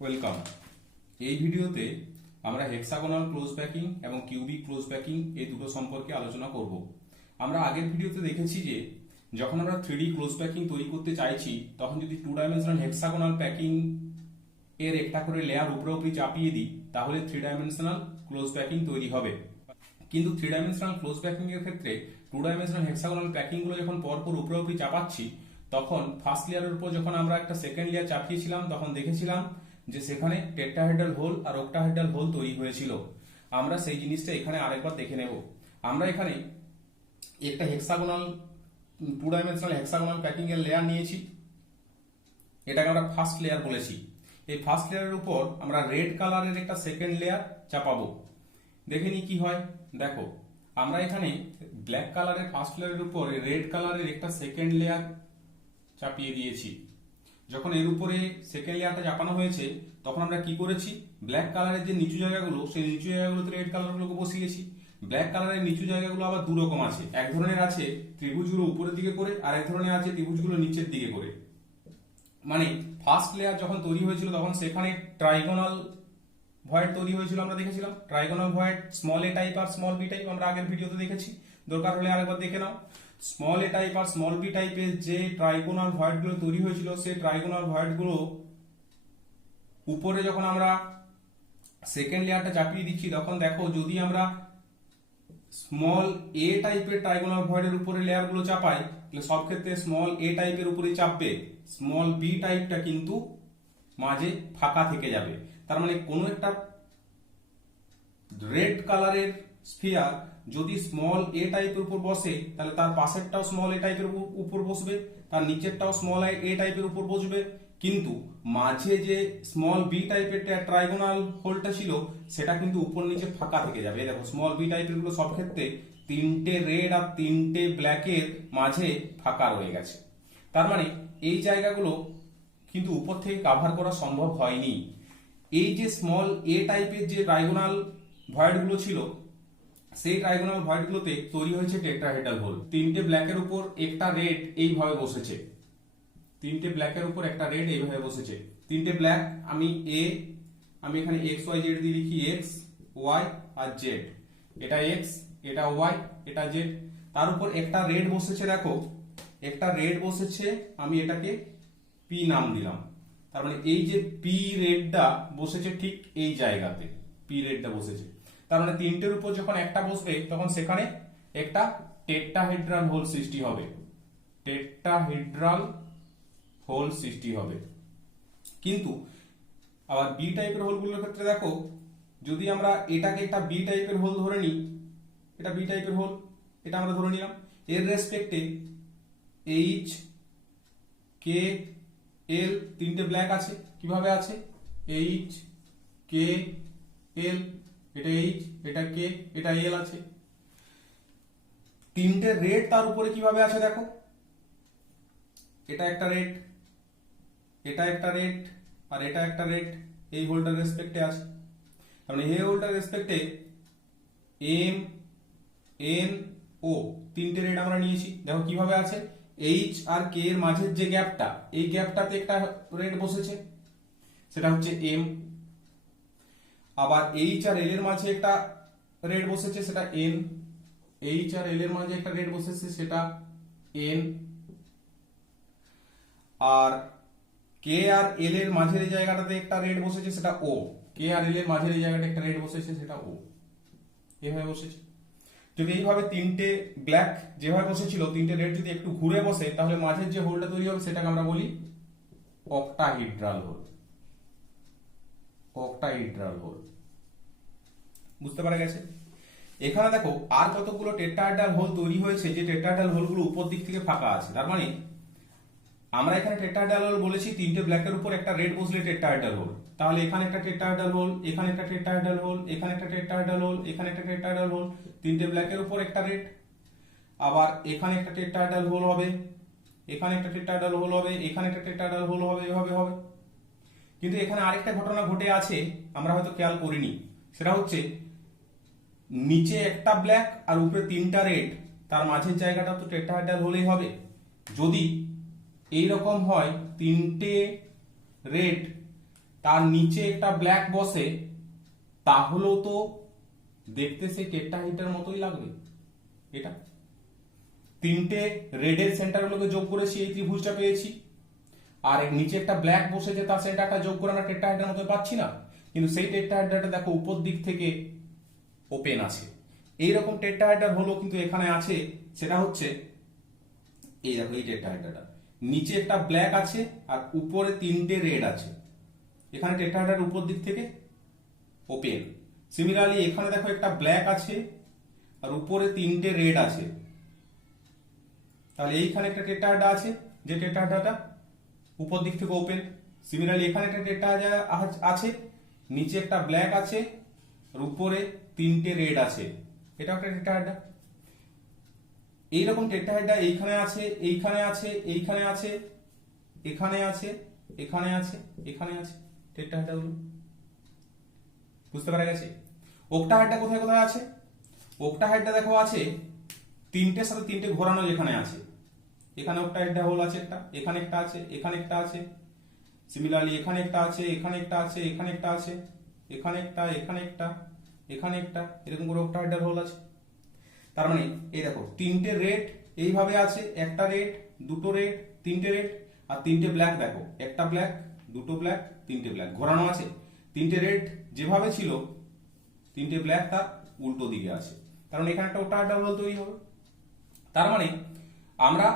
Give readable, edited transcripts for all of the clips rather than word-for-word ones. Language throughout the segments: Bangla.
ওয়েলকাম। এই ভিডিওতে আমরা হেক্সাগোনাল ক্লোজ প্যাকিং এবং কিউবিক ক্লোজ প্যাকিং এই দুটো সম্পর্কে আলোচনা করব। আমরা আগের ভিডিওতে দেখেছি যে যখন আমরা 3D ক্লোজ প্যাকিং তৈরি করতে চাইছি তখন যদি 2 ডাইমেনশনাল হেক্সাগোনাল প্যাকিং এর একটা করে লেয়ার উপরে উপরে চাপিয়ে দিই তাহলে 3 ডাইমেনশনাল ক্লোজ প্যাকিং তৈরি হবে। কিন্তু 3 ডাইমেনশনাল ক্লোজ প্যাকিং এর ক্ষেত্রে 2 ডাইমেনশনাল হেক্সাগোনাল প্যাকিং গুলো যখন পরপর উপরে উপরে চাপাচ্ছি তখন ফার্স্ট লেয়ারের উপর যখন আমরা একটা সেকেন্ড লেয়ার চাপিয়েছিলাম তখন দেখেছিলাম যে সেখানে টেট্রাহেড্রাল হোল আর অক্টাহেড্রাল হোল তৈরি হয়েছিল। আমরা সেই জিনিসটা এখানে আরেকবার দেখে নেব। আমরা এখানে একটা হেক্সাগোনাল 2 ডাইমেনশনাল হেক্সাগোনাল প্যাকিং এর লেয়ার নিয়েছি, এটাকে আমরা ফার্স্ট লেয়ার বলেছি। এই ফার্স্ট লেয়ারের উপর আমরা রেড কালারের একটা সেকেন্ড লেয়ার চাপাবো। দেখে নি কি হয়। দেখো আমরা এখানে ব্ল্যাক কালারের ফার্স্ট লেয়ারের উপর রেড কালারের একটা সেকেন্ড লেয়ার চাপিয়ে দিয়েছি। যখন এর উপরে সেকেন্ড লেয়ারটা চাপানো হয়েছে তখন আমরা কি করেছি, ব্ল্যাক কালারের যে নিচু জায়গাগুলো সেই নিচু জায়গাগুলোতে রেড কালারগুলোকে বসিয়েছি। ব্ল্যাক কালারের নিচু জায়গাগুলো আবার দু রকম আছে, এক ধরনের আছে ত্রিভুজগুলো উপরের দিকে করে আর এক ধরনের আছে ত্রিভুজগুলো নিচের দিকে করে। মানে ফার্স্ট লেয়ার যখন তৈরি হয়েছিল তখন সেখানে ট্রাইগোনাল ভয়েড তৈরি হয়েছিল, আমরা দেখেছিলাম ট্রাইগোনাল ভয়েড স্মল এ টাইপ আর স্মল বি টাইপ, আমরা আগের ভিডিওতে দেখেছি, দরকার হলে আরেকবার দেখে নাও। স্মল এ টাইপ আর স্মল বি টাইপের যে ট্রাইগোনাল ভয়েড গুলো তৈরি হয়েছিল সেই ট্রাইগোনাল ভয়েড গুলো উপরে যখন আমরা সেকেন্ড লেয়ারটা চাপিয়ে দিচ্ছি তখন দেখো যদি আমরা স্মল এ টাইপের ট্রাইগোনাল ভয়েডের উপরে লেয়ার গুলো চাপাই তাহলে সব ক্ষেত্রে স্মল এ টাইপের উপরে চাপবে, স্মল বি টাইপটা কিন্তু মাঝে ফাঁকা থেকে যাবে। তার মানে কোনো একটা রেড কালারের স্ফিয়ার যদি স্মল এ টাইপের উপর বসে তাহলে তার পাশেরটাও স্মল এ টাইপের উপর বসবে, তার নিচেরটাও স্মল এ টাইপের উপর বসবে, কিন্তু মাঝে যে স্মল বি টাইপের ট্রাইগোনাল হোলটা ছিল সেটা কিন্তু উপর নিচে ফাঁকা থেকে যাবে। দেখো স্মল বি টাইপের গুলো সব ক্ষেত্রে তিনটে রেড আর তিনটে ব্ল্যাকের মাঝে ফাঁকা রয়ে গেছে। তার মানে এই জায়গাগুলো কিন্তু উপর থেকে কভার করা সম্ভব হয়নি। এই যে স্মল এ টাইপের যে ট্রাইগোনাল ভয়েড গুলো ছিল সেই ট্রাইগোনাল ভয়েড গুলোতে তৈরি হয়েছে টেট্রাহেড্রাল হোল। তিনটে ব্ল্যাকের উপর একটা রেড এইভাবে বসেছে, তিনটে ব্ল্যাকের উপর একটা রেড এইভাবে বসেছে। তিনটে ব্ল্যাক আমি এখানে এক্স ওয়াই জেড দিয়ে লিখি, এক্স ওয়াই আর জেড, এটা এক্স এটা ওয়াই এটা জেড। তার উপর একটা রেড বসেছে, দেখো একটা রেড বসেছে, আমি এটাকে পি নাম দিলাম। তার মানে এই যে পি রেডটা বসেছে ঠিক এই জায়গাতে, পি রেডটা বসেছে। তার মানে তিনটের উপর যখন একটা বসবে তখন সেখানে একটা টেট্রাহেড্রাল হোল সৃষ্টি হবে, টেট্রাহেড্রাল হোল সৃষ্টি হবে। কিন্তু আবার বি টাইপের হোলগুলোর ক্ষেত্রে দেখো যদি আমরা এটাকে একটা বি টাইপের হোল ধরে নিই, এটা বি টাইপের হোল, এটা আমরা ধরে নিলাম, এর রেসপেক্টে এইচ কে এল তিনটে ব্ল্যাক আছে। কিভাবে আছে, এইচ কে এল, এটা এইচ এটা কে এটা এল আছে। তিনটে রেড তার উপরে কিভাবে আছে দেখো, এটা একটা রেড এটা একটা রেড আর এটা একটা রেড, এই হোলটার রেসপেক্টে আছে। তার মানে এই হোলটার রেসপেক্টে এম এন ও তিনটে রেড আমরা নিয়েছি। দেখো কিভাবে আছে, এইচ আর কে এর মাঝের যে গ্যাপটা এই গ্যাপটাতে একটা রেড বসেছে সেটা হচ্ছে এম, আবার এইচ আর এল এর মাঝে একটা রেড বসেছে সেটা এন, এইচ আর এল এর মাঝে একটা রেড বসেছে সেটা এন, আর কে আর এল এর মাঝের এই জায়গাটাতে একটা রেড বসেছে সেটা ও, কে আর এল এর মাঝের এই জায়গাটা একটা রেড বসেছে সেটা ও, এভাবে বসেছে। যদি এইভাবে তিনটে ব্ল্যাক যেভাবে বসেছিল তিনটে রেড যদি একটু ঘুরে বসে তাহলে মাঝের যে হোলটা তৈরি হবে সেটাকে আমরা বলি অক্টাহিড্রাল হোল, অক্টাহিড্রাল হোল। বুঝতে পারা গেছে? এখানে দেখো আর কতগুলো টেট্রাহেড্রাল হোল তৈরি হয়েছে যে টেট্রাহেড্রাল হোলগুলো উপর দিক থেকে ফাঁকা আছে। তার মানে আমরা এখানে টেট্রাহেড্রাল হোল বলেছি তিনটে ব্ল্যাকের উপর একটা রেড বসলে টেট্রাহেড্রাল হোল। তাহলে এখানে একটা টেট্রাহেড্রাল হোল, এখানে একটা টেট্রাহেড্রাল হোল, এখানে একটা টেট্রাহেড্রাল হোল, এখানে একটা টেট্রাহেড্রাল হোল, তিনটে ব্ল্যাকের উপর একটা রেড, আবার এখানে একটা টেট্রাহেড্রাল হোল হবে, এখানে একটা টেট্রাহেড্রাল হোল হবে, এখানে একটা টেট্রাহেড্রাল হোল হবে, এভাবে হবে। কিন্তু এখানে আরেকটা ঘটনা ঘটে আছে আমরা হয়তো খেয়াল করিনি, সেটা হচ্ছে নিচে একটা ব্ল্যাক আর উপরে তিনটা রেড, তার মাঝের জায়গাটা তো টেট্রাহেড্রাল হলেই হবে। যদি এইরকম হয় তিনটে রেড তার নিচে একটা ব্ল্যাক বসে, তাহলেও তো দেখতে সে টেট্রাহাইড্রার মতোই লাগবে। এটা তিনটে রেডের সেন্টারগুলোকে যোগ করেছি, এই ত্রিভুজটা পেয়েছি। আর নিচে একটা ব্ল্যাক বসেছে, তার সেন্টারটা যোগ করে আমরা টেট্রাহাইড্রার মতো পাচ্ছি না? কিন্তু সেই টেট্রাহাইড্রাটা দেখো উপর দিক থেকে ওপেন আছে। এইরকম টেট্রাহাইড্রাল হলো কিন্তু এখানে আছে, সেটা হচ্ছে এই দেখো, এই টেট্রাহাইড্রাটা নিচে একটা ব্ল্যাক আছে আর উপরে তিনটে রেড আছে। এখানে টেট্রাহাইড্রার উপর দিক থেকে ওপেন। সিমিলারলি এখানে দেখো একটা ব্ল্যাক আছে আর উপরে তিনটে রেড আছে। তাহলে এইখানে একটা টেট্রাহাইড্রা আছে, যে টেট্রাহাইড্রাটা উপর দিক থেকে ওপেন। সিমিলারলি এখানে একটা টেট্রাহাইড্রা আছে, নিচে একটা ব্ল্যাক আছে আর উপরে তিনটে রেড আছে। এটা একটা টেট্রাহাইড্রা। এইরকম টেট্রাহাইড্রা এইখানে আছে, এইখানে আছে, এইখানে আছে, এখানে আছে, এখানে আছে, এখানে আছে। টেট্রাহাইড্রা গুলো বুঝতে পারা গেছে। অক্টাহাইড্রা কোথায় কোথায় আছে? অক্টাহাইড্রা দেখো আছে তিনটের সাথে তিনটে ঘোরানো, যেখানে আছে এখানে অক্টাহাইড্রা হোল আছে একটা, এখানে একটা আছে, এখানে একটা আছে। সিমিলারলি এখানে একটা আছে, এখানে একটা আছে, এখানে একটা আছে, এখানে একটা, এখানে একটা, এখানে একটা, এরকম করে অক্টাহাইড্রাল হোল আছে। তার মানে এই দেখো তিনটে রেড এইভাবে আছে, একটা রেড, দুটো রেড, তিনটে রেড আর তিনটে ব্ল্যাক। দেখো একটা ব্ল্যাক, দুটো ব্ল্যাক, তিনটে ব্ল্যাক ঘোরানো আছে। তিনটে রেড যেভাবে ছিল, তিনটে ব্ল্যাক তার উল্টো দিকে আছে। কারণ এখানে একটা অক্টাহাইড্রাল হোল তৈরি হবে। তার মানে আমরা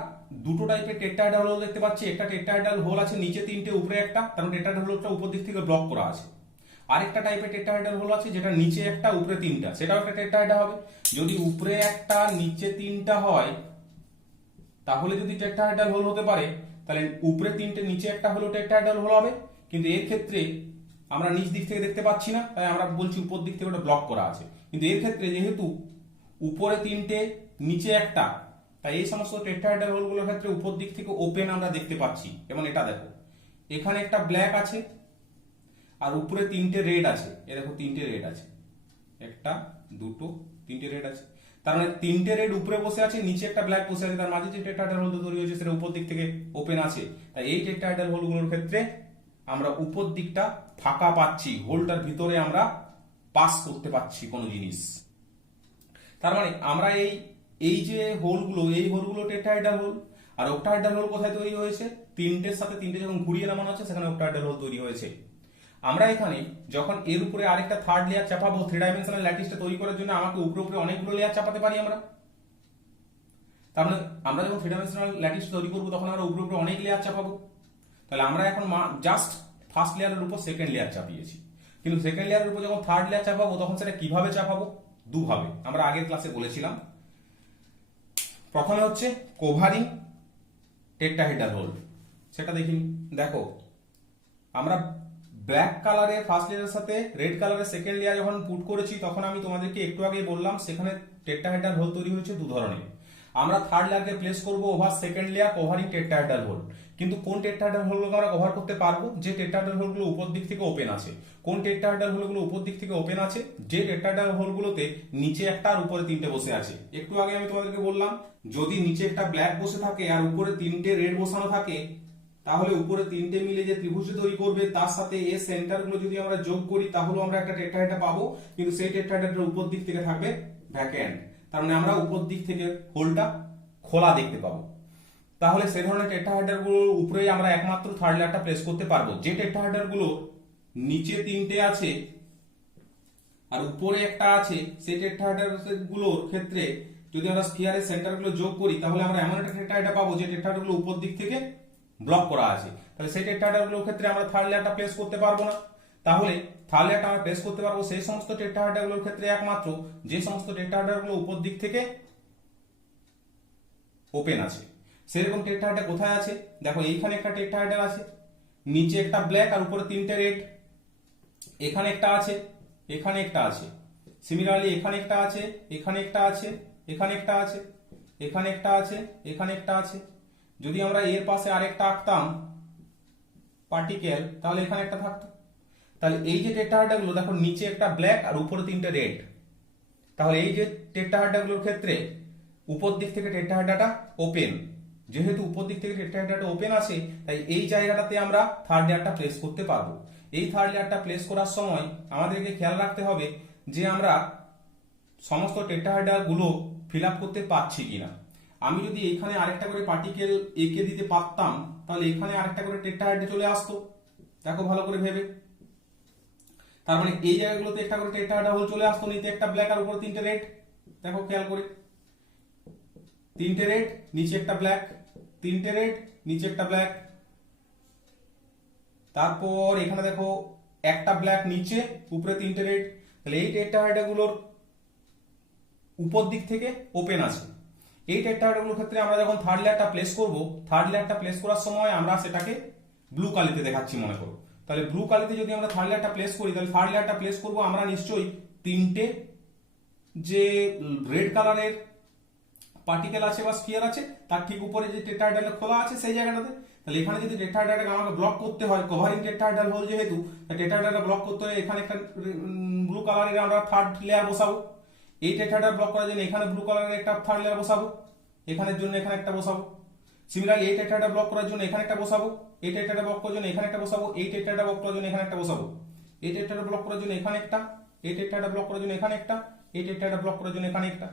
দুটো টাইপের টেট্রাহাইড্রাল হোল দেখতে পাচ্ছি। একটা টেট্রাহাইড্রাল হোল আছে নিচে তিনটে উপরে একটা, কারণ টেট্রাহাইড্রাল হোলটা উপর দিক থেকে ব্লক করা আছে। আরেকটা টাইপের টেট্রাহাইড্রাল হোল আছে যেটা নিচে একটা উপরে তিনটা, সেটাও একটা টেট্রাহাইড্রা হবে। যদি উপরে একটা নিচে তিনটা হয়, তাহলে যদি টেট্রাহাইড্রাল হোল হতে পারে, তাহলে উপরে তিনটে নিচে একটা হলো টেট্রাহাইড্রাল হোল হবে। কিন্তু এর ক্ষেত্রে আমরা নিচ দিক থেকে দেখতে পাচ্ছি না, তাই আমরা বলছি উপর দিক থেকে ওটা ব্লক করা আছে। কিন্তু এর ক্ষেত্রে যেহেতু উপরে তিনটে নিচে একটা, তাই এই সমস্ত টেট্রাহাইড্রাল হোলগুলোর ক্ষেত্রে উপর দিক থেকে ওপেন আমরা দেখতে পাচ্ছি। এবং এটা দেখো এখানে একটা ব্ল্যাক আছে আর উপরে তিনটে রেড আছে। এ দেখো তিনটে রেড আছে, একটা, দুটো, তিনটে রেড আছে। তার মানে তিনটে রেড উপরে বসে আছে, নিচে একটা ব্ল্যাক বসে আছে। তার মাঝে যে টেট্রাহাইড্রাল হোল তৈরি হয়েছে সেটা উপর দিক থেকে ওপেন আছে। তাই এই টেট্রাহাইড্রাল হোলগুলোর ক্ষেত্রে আমরা উপর দিকটা ফাঁকা পাচ্ছি, হোলটার ভিতরে আমরা পাস করতে পাচ্ছি কোনো জিনিস। তার মানে আমরা এই যে হোলগুলো, এই হোলগুলো টেট্রাহাইড্রাল হোল। আর অক্টাহাইড্রাল হোল কোথায় তৈরি হয়েছে? তিনটের সাথে তিনটে যখন ঘুরিয়ে নামানো আছে, সেখানে অক্টাহাইড্রাল হোল তৈরি হয়েছে। আমরা এখানে যখন এর উপরে আরেকটা থার্ড লেয়ার চাপাবো, থ্রি ডাইমেনশনাল ল্যাটিসটা তৈরি করার জন্য আমাকে উপরে উপরে অনেকগুলো লেয়ার চাপাতে পারি আমরা। তার মানে আমরা যখন থ্রি ডাইমেনশনাল ল্যাটিস তৈরি করবো, তখন আমরা উপরে উপরে অনেক লেয়ার চাপাবো। তাহলে আমরা এখন জাস্ট ফার্স্ট লেয়ারের উপর সেকেন্ড লেয়ার চাপিয়েছি। কিন্তু সেকেন্ড লেয়ারের উপর যখন থার্ড লেয়ার চাপাবো, তখন সেটা কিভাবে চাপাবো? দুভাবে। আমরা আগের ক্লাসে বলেছিলাম। প্রথমে হচ্ছে কভারিং টেট্রাহাইড্রাল হোল, সেটা দেখিনি। দেখো আমরা ব্ল্যাক কালারের ফার্স্ট লেয়ারের সাথে রেড কালারের সেকেন্ড লেয়ার যখন পুট করেছি, তখন আমি তোমাদেরকে একটু আগে বললাম সেখানে টেট্রাহাইড্রাল হোল তৈরি হয়েছে দু ধরনের। আমরা থার্ড লেয়ারকে প্লেস করব over second layer covering tetrahedral hole. কিন্তু কোন টেট্রাহাইড্রাল হোলগুলো আমরা কভার করতে পারবো? যে টেট্রাহাইড্রাল হোলগুলো উপর দিক থেকে ওপেন আছে। কোন টেট্রাহাইড্রাল হোলগুলো উপর দিক থেকে ওপেন আছে? যে টেট্রাহাইড্রাল হোলগুলোতে নিচে একটা আর উপরে তিনটে বসে আছে। একটু আগে আমি তোমাদেরকে বললাম, যদি নিচে একটা ব্ল্যাক বসে থাকে আর উপরে তিনটে রেড বসানো থাকে, তাহলে উপরে তিনটে মিলে যে ত্রিভুজ তৈরি করবে, তার সাথে এর সেন্টারগুলো যদি আমরা যোগ করি, তাহলে আমরা একটা টেট্রাহাইড্রা পাবো। কিন্তু সেই টেট্রাহাইড্রাটার উপর দিক থেকে থাকবে ভ্যাকেন্ট। তার মানে আমরা উপর দিক থেকে হোলটা খোলা দেখতে পাবো। তাহলে সেই ধরনের টেট্রাহাইড্রাল গুলোর উপরেই আমরা একমাত্র থার্ড লেয়ারটা প্লেস করতে পারবো। যে টেট্রাহাইড্রাল গুলো নিচে তিনটে আছে আর উপরে একটা আছে, সেই টেট্রাহাইড্রাল গুলোর ক্ষেত্রে যদি আমরা স্ফিয়ারের সেন্টারগুলো যোগ করি, তাহলে আমরা এমন একটা টেট্রাহাইড্রা পাবো যে টেট্রাহাইড্রাল গুলো উপর দিক থেকে ব্লক করা আছে। তাহলে সেই টেট্রাহাইড্রাল গুলোর ক্ষেত্রে আমরা থার্ড লেয়ারটা প্লেস করতে পারবো না। তাহলে থার্ড লেয়ারটা আমরা প্লেস করতে পারবো সেই সমস্ত টেট্রাহাইড্রা গুলোর ক্ষেত্রে একমাত্র যে সমস্ত টেট্রাহাইড্রা গুলো উপর দিক থেকে ওপেন আছে। সেরকম টেট্রাহাইড্রা কোথায় আছে? দেখো এইখানে একটা টেট্রাহাইড্রা আছে, নিচে একটা ব্ল্যাক আর উপরে তিনটে রেড। এখানে একটা আছে, এখানে একটা আছে। সিমিলারলি এখানে একটা আছে, এখানে একটা আছে, এখানে একটা আছে, এখানে একটা আছে, এখানে একটা আছে। যদি আমরা এর পাশে আরেকটা আঁকতাম পার্টিকেল, তাহলে এখানে একটা থাকতো। তাহলে এই যে টেট্রাহাইড্রা গুলো দেখো, নিচে একটা ব্ল্যাক আর উপরে তিনটে রেড। তাহলে এই যে টেট্রাহাইড্রা গুলোর ক্ষেত্রে উপর দিক থেকে টেট্রাহাইড্রাটা ওপেন। যেহেতু উপর দিক থেকে টেট্রাহাইড্রাটা ওপেন আছে, তাই এই জায়গাটাতে আমরা থার্ড লেয়ারটা প্লেস করতে পারবো। এই থার্ড লেয়ারটা প্লেস করার সময় আমাদেরকে খেয়াল রাখতে হবে যে আমরা সমস্ত টেট্রাহেড্রাল গুলো ফিল আপ করতে পারছি কিনা। আমি যদি এখানে আরেকটা করে পার্টিকেল এঁকে দিতে পারতাম তাহলে এখানে আরেকটা করে টেট্রাহেড্রাল চলে আসতো। দেখো ভালো করে ভেবে, তার মানে এই জায়গাগুলোতে একটা করে টেট্রাহেড্রাল হোল চলে আসতো, নিচে একটা ব্ল্যাক আর উপরে তিনটে রেড। দেখো খেয়াল করে, তিনটে রেড নিচে একটা ব্ল্যাক, তিনটে রেড নিচে একটা ব্ল্যাক, তারপর এখানে দেখো একটা ব্ল্যাক নিচে, উপরে তিনটে রেড। তাহলে এই টেট্রাহেড্রাল গুলোর উপর দিক থেকে ওপেন আছে। এই টেট্রাহেড্রাল গুলোর ক্ষেত্রে আমরা যখন থার্ড লেয়ারটা প্লেস করব, থার্ড লেয়ারটা প্লেস করার সময় আমরা সেটাকে ব্লু কালিতে দেখাচ্ছি মনে করো। তাহলে ব্লু কালিতে যদি আমরা থার্ড লেয়ারটা প্লেস করি, তাহলে থার্ড লেয়ারটা প্লেস করব আমরা নিশ্চয়ই তিনটে যে রেড কালারের পার্টিকেল আছে বা স্ফিয়ার আছে তার ঠিক উপরে যে টেট্রাহেড্রাল খোলা আছে সেই জায়গাটাতে। তাহলে এখানে যদি টেট্রাহেড্রালটাকে আমাকে ব্লক করতে হয়, কভারিং টেট্রাহেড্রাল হোল যেহেতু, টেট্রাহেড্রালটা ব্লক করতে হয়, এখানে একটা ব্লু কালারের আমরা থার্ড লেয়ার বসাবো। এই টেট্রাহেড্রাল ব্লক করার জন্য এখানে ব্লু কালারের একটা থার্ড লেয়ার বসাবো, এখানের জন্য এখানে একটা বসাবো। সিমিলারলি এই টেট্রাহেড্রাল ব্লক করার জন্য এখানে একটা বসাবো, এই টেট্রাহেড্রাল ব্লক করার জন্য এখানে একটা বসাবো, এই টেট্রাহেড্রাল ব্লক করার জন্য এখানে একটা বসাবো, এই টেট্রাহেড্রাল ব্লক করার জন্য এখানে একটা, এই টেট্রাহেড্রাল ব্লক করার জন্য এখানে একটা, এই টেট্রাহেড্রাল ব্লক করার জন্য এখানে একটা,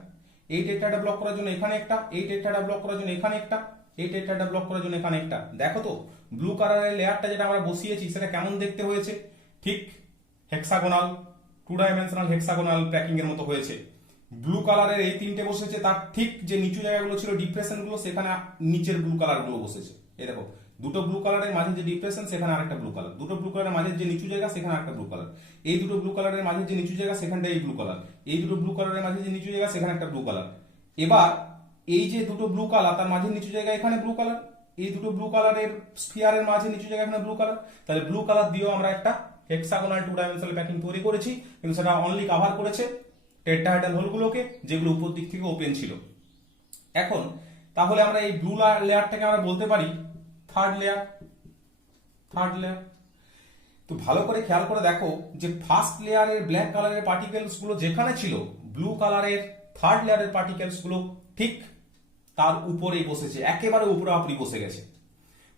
এই টেট্রাহেড্রাল ব্লক করার জন্য এখানে একটা, এই টেট্রাহেড্রাল ব্লক করার জন্য এখানে একটা, এই টেট্রাহেড্রাল ব্লক করার জন্য এখানে একটা। দেখো তো ব্লু কালারের লেয়ারটা যেটা আমরা বসিয়েছি সেটা কেমন দেখতে হয়েছে, ঠিক হেক্সাগোনাল, 2 ডাইমেনশনাল হেক্সাগোনাল প্যাকিং এর মতো হয়েছে। ব্লু কালারের এই তিনটে বসেছে, তার ঠিক যে নিচু জায়গাগুলো ছিল ডিপ্রেশন গুলো, সেখানে নিচের ব্লু কালার গুলো বসেছে। এই দেখো দুটো ব্লু কালারের মাঝে যে ডিপ্রেশন সেখানে আরেকটা ব্লু কালার, দুটো ব্লু কালারের মাঝে যে নিচু জায়গা সেখানে আরেকটা ব্লু কালার, এই দুটো ব্লু কালারের মাঝে যে নিচু জায়গা সেখানটা এই ব্লু কালার, এই দুটো ব্লু কালারের মাঝে যে নিচু জায়গা সেখানে একটা ব্লু কালার। এবার এই যে দুটো ব্লু কালার তার মাঝে নিচু জায়গা এখানে ব্লু কালার, এই দুটো ব্লু কালারের স্ফিয়ারের মাঝে নিচু জায়গা এখানে ব্লু কালার। তাহলে ব্লু কালার দিয়েও আমরা একটা হেক্সাগোনাল 2 ডাইমেনশনাল প্যাকিং তৈরি করেছি, কিন্তু সেটা অনলি কভার করেছে টেট্রাহেড্রাল হোলগুলোকে যেগুলো উপর দিক থেকে ওপেন ছিল। এখন তাহলে আমরা এই ব্লু লেয়ারটাকে আমরা বলতে পারি থার্ড লেয়ার। থার্ড লেয়ার তো ভালো করে খেয়াল করে দেখো যে ফার্স্ট লেয়ারের ব্ল্যাক কালারের পার্টিকেলস গুলো যেখানে ছিল, ব্লু কালারের থার্ড লেয়ারের পার্টিকেলস গুলো ঠিক তার উপরেই বসেছে, একেবারে উপরাউপরি বসে গেছে।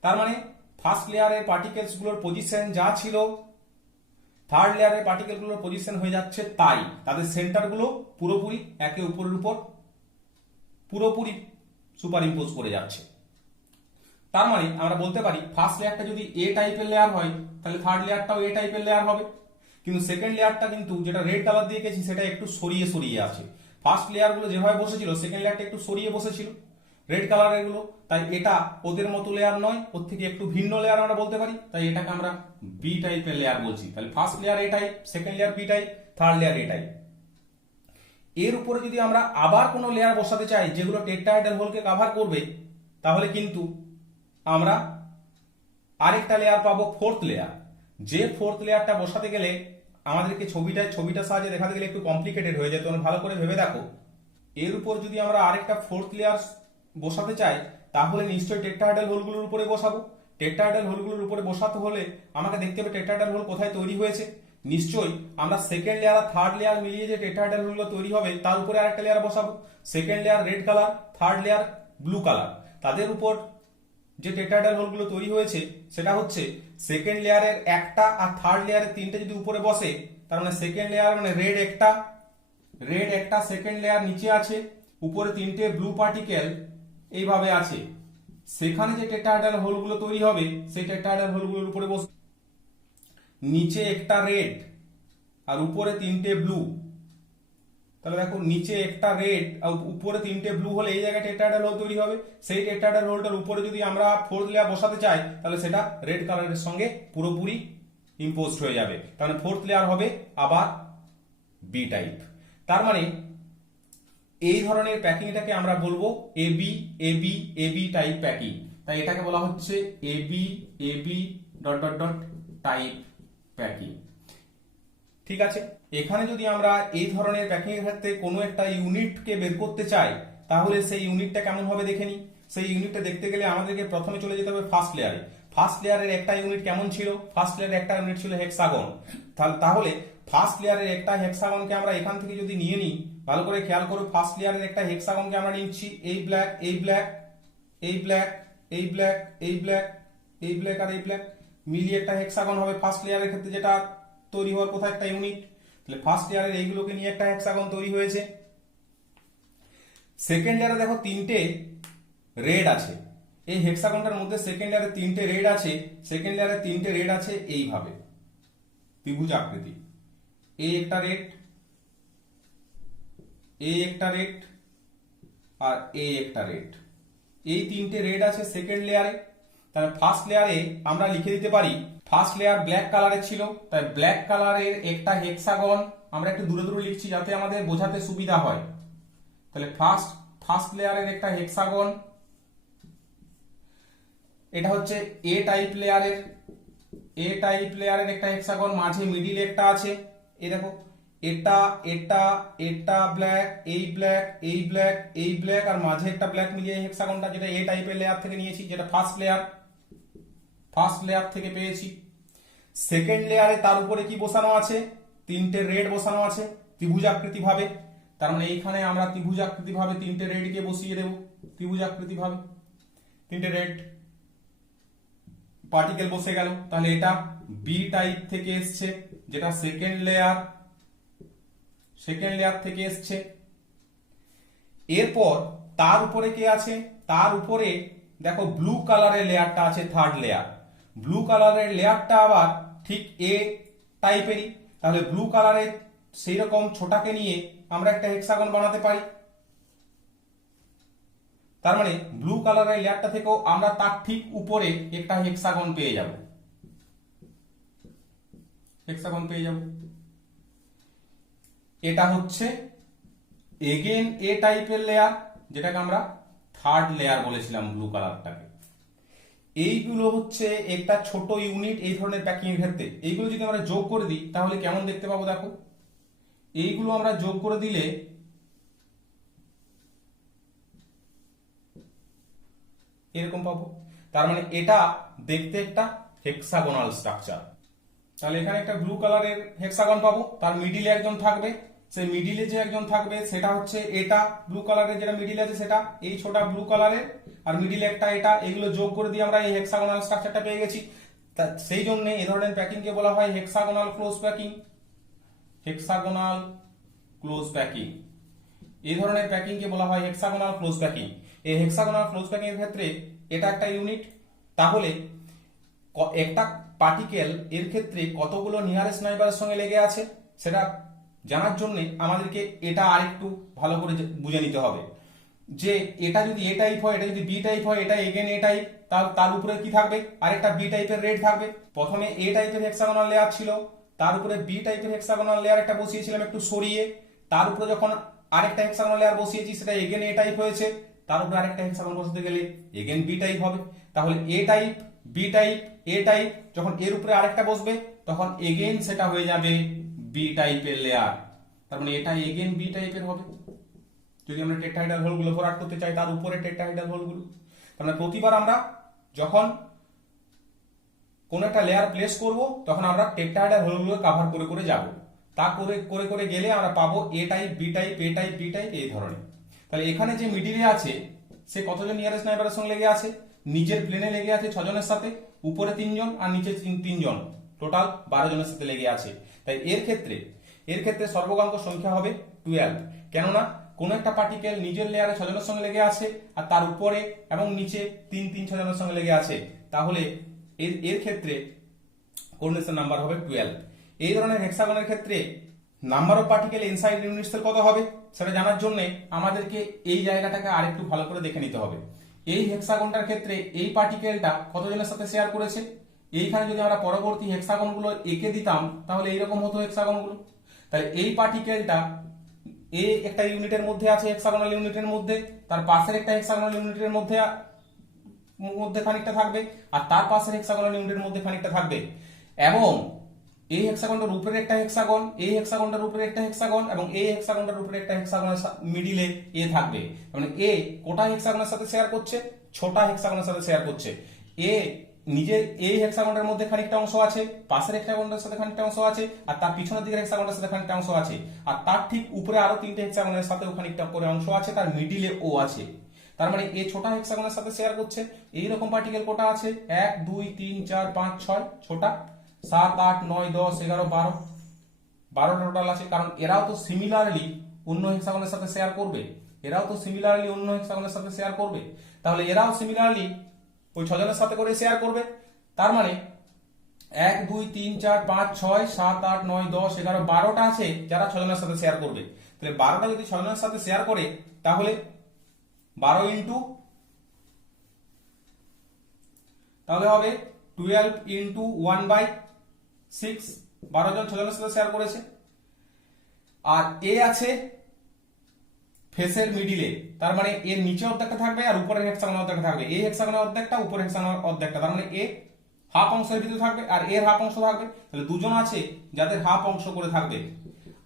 তার মানে ফার্স্ট লেয়ারের পার্টিকেলস গুলোর পজিশন যা ছিল থার্ড লেয়ারের পার্টিকেল গুলোর পজিশন হয়ে যাচ্ছে তাই, তাদের সেন্টার গুলো পুরোপুরি একে উপরের উপর পুরোপুরি সুপার ইম্পোজ করে যাচ্ছে। তার মানে আমরা বলতে পারি ফার্স্ট লেয়ারটা যদি এ টাইপের লেয়ার হয় তাহলে থার্ড লেয়ারটাও এ টাইপের লেয়ার হবে। কিন্তু সেকেন্ড লেয়ারটা কিন্তু যেটা রেড কালার দিয়ে গেছি সেটা একটু সরিয়ে সরিয়ে আছে। ফার্স্ট লেয়ার গুলো যেভাবে বসেছিল সেকেন্ড লেয়ারটা একটু সরিয়ে বসেছিল রেড কালারের গুলো, তাই এটা ওদের মতো লেয়ার নয়, ওর থেকে একটু ভিন্ন লেয়ার আমরা বলতে পারি, তাই এটাকে আমরা বি টাইপের লেয়ার বলছি। তাহলে first layer A type, second layer B type, third layer A type. এর উপরে যদি আমরা আবার কোনো লেয়ার বসাতে চাই যেগুলো টেট্রাহেড্রাল হোলকে কভার করবে, তাহলে কিন্তু আমরা আরেকটা লেয়ার পাবো ফোর্থ লেয়ার। যে ফোর্থ লেয়ারটা বসাতে গেলে আমাদেরকে ছবিটার সাহায্যে দেখাতে গেলে একটু কমপ্লিকেটেড হয়ে যায়। তোমরা ভালো করে ভেবে দেখো, এর উপর যদি আমরা আরেকটা ফোর্থ লেয়ার বসাতে চাই তাহলে নিশ্চয়ই টেট্রাহেড্রাল হোলগুলোর উপরে বসাবো। টেট্রাহেড্রাল হোলগুলোর উপরে বসাতে হলে আমাকে দেখতে হবে টেট্রাহেড্রাল হোল কোথায় তৈরি হয়েছে। নিশ্চয়ই আমরা সেকেন্ড লেয়ার আর থার্ড লেয়ার মিলিয়ে যে টেট্রাহেড্রাল হোলগুলো তৈরি হবে তার উপরে আরেকটা লেয়ার বসাবো। Second layer red colour, third layer blue colour, তাদের উপর যে টেট্রাহেড্রাল হোলগুলো তৈরি হয়েছে সেটা হচ্ছে সেকেন্ড লেয়ারের একটা আর থার্ড লেয়ারের তিনটে যদি উপরে বসে, তার মানে সেকেন্ড লেয়ার মানে রেড একটা সেকেন্ড লেয়ার নিচে আছে, উপরে তিনটে ব্লু পার্টিকেল এইভাবে আছে। সেখানে যে টেট্রাহেড্রাল হোলগুলো তৈরি হবে সেই টেট্রাহেড্রাল হোলগুলোর উপরে বসে নিচে একটা রেড আর উপরে তিনটে ব্লু। তাহলে দেখো নিচে একটা রেড আর উপরে তিনটে ব্লু হলে এই জায়গায় টেট্রাহেড্রাল হোল তৈরি হবে। সেই টেট্রাহেড্রাল হোলটার উপরে যদি আমরা ফোর্থ লেয়ার বসাতে চাই তাহলে সেটা রেড কালারের সঙ্গে পুরোপুরি ইম্পোজড হয়ে যাবে। তাহলে ফোর্থ লেয়ার হবে আবার বি টাইপ। তার মানে এই ধরনের প্যাকিংটাকে আমরা বলবো AB AB AB type packing. তাই এটাকে বলা হচ্ছে AB AB dot dot dot type packing. ঠিক আছে, এখানে যদি আমরা এই ধরনের প্যাকিং এর ক্ষেত্রে কোনো একটা ইউনিটকে বের করতে চাই তাহলে সেই ইউনিটটা কেমন হবে দেখে নি। সেই ইউনিটটা দেখতে গেলে আমাদেরকে প্রথমে চলে যেতে হবে ফার্স্ট লেয়ারে। ফার্স্ট লেয়ারের একটা ইউনিট কেমন ছিল? ফার্স্ট লেয়ারের একটা ইউনিট ছিল হেক্সাগন। তাহলে ফার্স্ট লেয়ারের একটা হেক্সাগনকে আমরা এখান থেকে যদি নিয়ে নিই, ভালো করে খেয়াল করো, ফার্স্ট লেয়ারের একটা হেক্সাগনকে আমরা নিচ্ছি এই ব্ল্যাক এই ব্ল্যাক এই ব্ল্যাক এই ব্ল্যাক এই ব্ল্যাক এই ব্ল্যাক আর এই ব্ল্যাক। মিলিয়ে একটা হেক্সাগন হবে ফার্স্ট লেয়ারের ক্ষেত্রে, যেটা তৈরি হওয়ার কথা একটা ইউনিট। তাহলে ফার্স্ট লেয়ারের এইগুলোকে নিয়ে একটা হেক্সাগন তৈরি হয়েছে। সেকেন্ড লেয়ারে দেখো তিনটে রেড আছে, এই হেক্সাগনটার মধ্যে সেকেন্ড লেয়ারে তিনটে রেড আছে। সেকেন্ড লেয়ারে তিনটে রেড আছে এইভাবে ত্রিভুজ আকৃতি, এই একটা রেড, এই একটা রেড, আর এই একটা রেড। এই তিনটে রেড আছে সেকেন্ড লেয়ারে। তাহলে ফার্স্ট লেয়ারে আমরা লিখে দিতে পারি, ফার্স্ট লেয়ার ব্ল্যাক কালারের ছিল, তাই ব্ল্যাক কালারের একটা হেক্সাগন আমরা একটু দূরে দূরে লিখছি যাতে আমাদের বোঝাতে সুবিধা হয়। তাহলে ফার্স্ট লেয়ারের একটা হেক্সাগন, এটা হচ্ছে এ টাইপ লেয়ারের একটা হেক্সাগন, মাঝে মিডিলে একটা আছে। এই দেখো এটা এটা এটা ব্ল্যাক, এই ব্ল্যাক, এই ব্ল্যাক, এই ব্ল্যাক, আর মাঝে একটা ব্ল্যাক মিলিয়ে হেক্সাগনটা, যেটা এ টাইপের লেয়ার থেকে নিয়েছি, যেটা ফার্স্ট লেয়ার থেকে পেয়েছি। সেকেন্ড লেয়ারে তার উপরে কি বসানো আছে, তিনটে রেড বসানো আছে ত্রিভুজাকৃতি ভাবে। তার মানে এইখানে আমরা ত্রিভুজাকৃতি ভাবে তিনটে রেডকে বসিয়ে দেব, ত্রিভুজাকৃতি ভাবে তিনটে রেড পার্টিকেল বসে গেল। তাহলে এটা বি টাইপ থেকে এসছে, যেটা সেকেন্ড লেয়ার থেকে এসছে। এরপর তার উপরে কে আছে, তার উপরে দেখো ব্লু কালারের লেয়ারটা আছে, থার্ড লেয়ার। ব্লু কালারের লেয়ারটা আবার ঠিক এ টাইপেরই। তাহলে ব্লু কালারের সেই রকম ছোটাকে নিয়ে আমরা একটা হেক্সাগন বানাতে পারি। তার মানে ব্লু কালারের লেয়ারটা থেকেও আমরা তার ঠিক উপরে একটা হেক্সাগন পেয়ে যাব, এটা হচ্ছে এগেন এ টাইপের লেয়ার, যেটাকে আমরা থার্ড লেয়ার বলেছিলাম ব্লু কালারটাকে। এইগুলো হচ্ছে একটা ছোট ইউনিট এই ধরনের প্যাকিং এর ক্ষেত্রে। এইগুলো যদি আমরা যোগ করে দিই তাহলে কেমন দেখতে পাবো দেখো, এইগুলো আমরা যোগ করে দিলে এরকম পাবো। তার মানে এটা দেখতে একটা হেক্সাগোনাল স্ট্রাকচার। তাহলে এখানে একটা ব্লু কালারের হেক্সাগন পাবো, তার মিডিলে একজন থাকবে। সেই মিডিলে যে একজন থাকবে সেটা হচ্ছে এটা ব্লু কালারের, যেটা মিডিলে আছে সেটা এই ছোটা ব্লু কালারের, আর মিডিলে একটা এটা। এগুলো যোগ করে দিয়ে আমরা এই হেক্সাগোনাল স্ট্রাকচারটা পেয়ে গেছি। সেই জন্য এই ধরনের প্যাকিং কে বলা হয় hexagonal close packing. Hexagonal close packing, এই ধরনের প্যাকিং কে বলা হয় হেক্সাগোনাল ক্লোজ প্যাকিং। এই হেক্সাগোনাল ক্লোজ প্যাকিং এর ক্ষেত্রে এটা একটা ইউনিট। তাহলে একটা পার্টিকেল এর ক্ষেত্রে কতগুলো নিয়ারেস্ট নাইবারের সঙ্গে লেগে আছে সেটা জানার জন্য আমাদেরকে এটা আরেকটু ভালো করে বুঝে নিতে হবে, যে এটা যদি এ টাইপ হয়, এটা যদি বি টাইপ হয়, এটা এগেন এ টাইপ, তার উপরে কি থাকবে, আরেকটা বি টাইপের রেড থাকবে। প্রথমে এ টাইপের হেক্সাগোনাল লেয়ার ছিল, তার উপরে বি টাইপের হেক্সাগোনাল লেয়ার একটা বসিয়েছিলাম একটু সরিয়ে, তার উপরে যখন আরেকটা হেক্সাগোনাল লেয়ার বসিয়েছি সেটা এগেন এ টাইপ হয়েছে, তার উপরে আরেকটা হেক্সাগন বসাতে গেলে এগেন বি টাইপ হবে। তাহলে এ টাইপ, বি টাইপ, এ টাইপ, যখন এর উপরে আরেকটা বসবে তখন এগেন সেটা হয়ে যাবে বি টাইপের লেয়ার। তার মানে এটা এগেন বি টাইপের হবে। যদি আমরা টেট্রাহাইড্রাল হোলগুলো ভরাট করতে চাই তার উপরে টেট্রাহাইড্রাল হোলগুলো, তার মানে প্রতিবার আমরা যখন কোন একটা লেয়ার প্লেস করব তখন আমরা টেট্রাহাইড্রাল হোলগুলো কভার করে করে যাব। তা করে করে গেলে আমরা পাবো এ টাইপ, বি টাইপ, এ টাইপ, বি টাইপ, এই ধরনের। তাহলে এখানে যে মিডিলে আছে সে কতজন নিয়ারেস্ট নাইবারের সঙ্গে লেগে আছে, নিচের প্লেনে লেগে আছে 6 জনের সাথে, উপরে 3 জন আর নিচে 3 জন, টোটাল 12 জনের সাথে লেগে আছে। তাই এর ক্ষেত্রে সর্বগাঙ্ক সংখ্যা হবে 12। কেননা কোন একটা পার্টিকেল নিজের লেয়ারে 6 জনের সঙ্গে লেগে আছে আর তার উপরে এবং নিচে 3 জনের সঙ্গে লেগে আছে, তাহলে এর ক্ষেত্রে কোঅর্ডিনেশন নাম্বার হবে 12। এই ধরনের হেক্সাগনের ক্ষেত্রে number of particle inside unit cell কত হবে সেটা জানার জন্য আমাদেরকে এই জায়গাটাকে আরেকটু ভালো করে দেখে নিতে হবে। এই হেক্সাগনটার ক্ষেত্রে এই পার্টিকেলটা কতজনের সাথে শেয়ার করেছে, এইখানে যদি আমরা পরবর্তী হেক্সাগনগুলো এঁকে দিতাম তাহলে এইরকম হতো হেক্সাগনগুলো। তাহলে এই পার্টিকেলটা এ একটা ইউনিটের মধ্যে আছে, হেক্সাগোনাল ইউনিটের মধ্যে, তার পাশের একটা হেক্সাগোনাল ইউনিটের মধ্যে খানিকটা থাকবে, আর তার পাশের হেক্সাগোনাল ইউনিটের মধ্যে খানিকটা থাকবে, এবং এই হেক্সাগনটার উপরে একটা হেক্সাগন, এই হেক্সাগনটার উপরে একটা হেক্সাগন, এবং এই হেক্সাগনটার উপরে একটা হেক্সাগনের মিডিলে এ থাকবে। মানে এ কোটা হেক্সাগনের সাথে শেয়ার করছে, ছোটা হেক্সাগনের সাথে শেয়ার করছে। এ নিজের এই হেক্সাগনটার মধ্যে খানিকটা অংশ আছে, পাশের হেক্সাগনটার সাথে খানিকটা অংশ আছে, আর তার পিছনের দিকের হেক্সাগনটার সাথে খানিকটা অংশ আছে, আর তার ঠিক উপরে আরো 3টে হেক্সাগনের সাথে খানিকটা করে অংশ আছে, তার মিডিলে ও আছে। তার মানে এ ছোটা হেক্সাগনের সাথে শেয়ার করছে। এইরকম পার্টিকেল কোটা আছে 1 2 3 4 5 6 ছোটা, 7 8 9 10 11 12, 12টা টোটাল আছে। কারণ এরাও তো সিমিলারলি অন্য হেক্সাগনের সাথে শেয়ার করবে, তাহলে এরাও সিমিলারলি ওই 6 জনের সাথে করে শেয়ার করবে। তার মানে 1 2 3 4 5 6 7 8 9 10 11 12টা আছে যারা 6 জনের সাথে শেয়ার করবে। তাহলে 12টা যদি 6 জনের সাথে শেয়ার করে তাহলে 12 ইন্টু, তাহলে হবে 12 ইন্টু 1/6, 12 জন 6 জনের সাথে শেয়ার করেছে। আর এ আছে ফেসের মিডিলে, তার মানে এর নিচে অর্ধেকটা থাকবে আর উপরের হেক্সাগনের অর্ধেকটা থাকবে। এই হেক্সাগনের অর্ধেকটা, উপরের হেক্সাগনের অর্ধেকটা, তার মানে এ হাফ অংশ এর ভিতরে থাকবে আর এর হাফ অংশ থাকবে। তাহলে দুজন আছে যাদের হাফ অংশ করে থাকবে,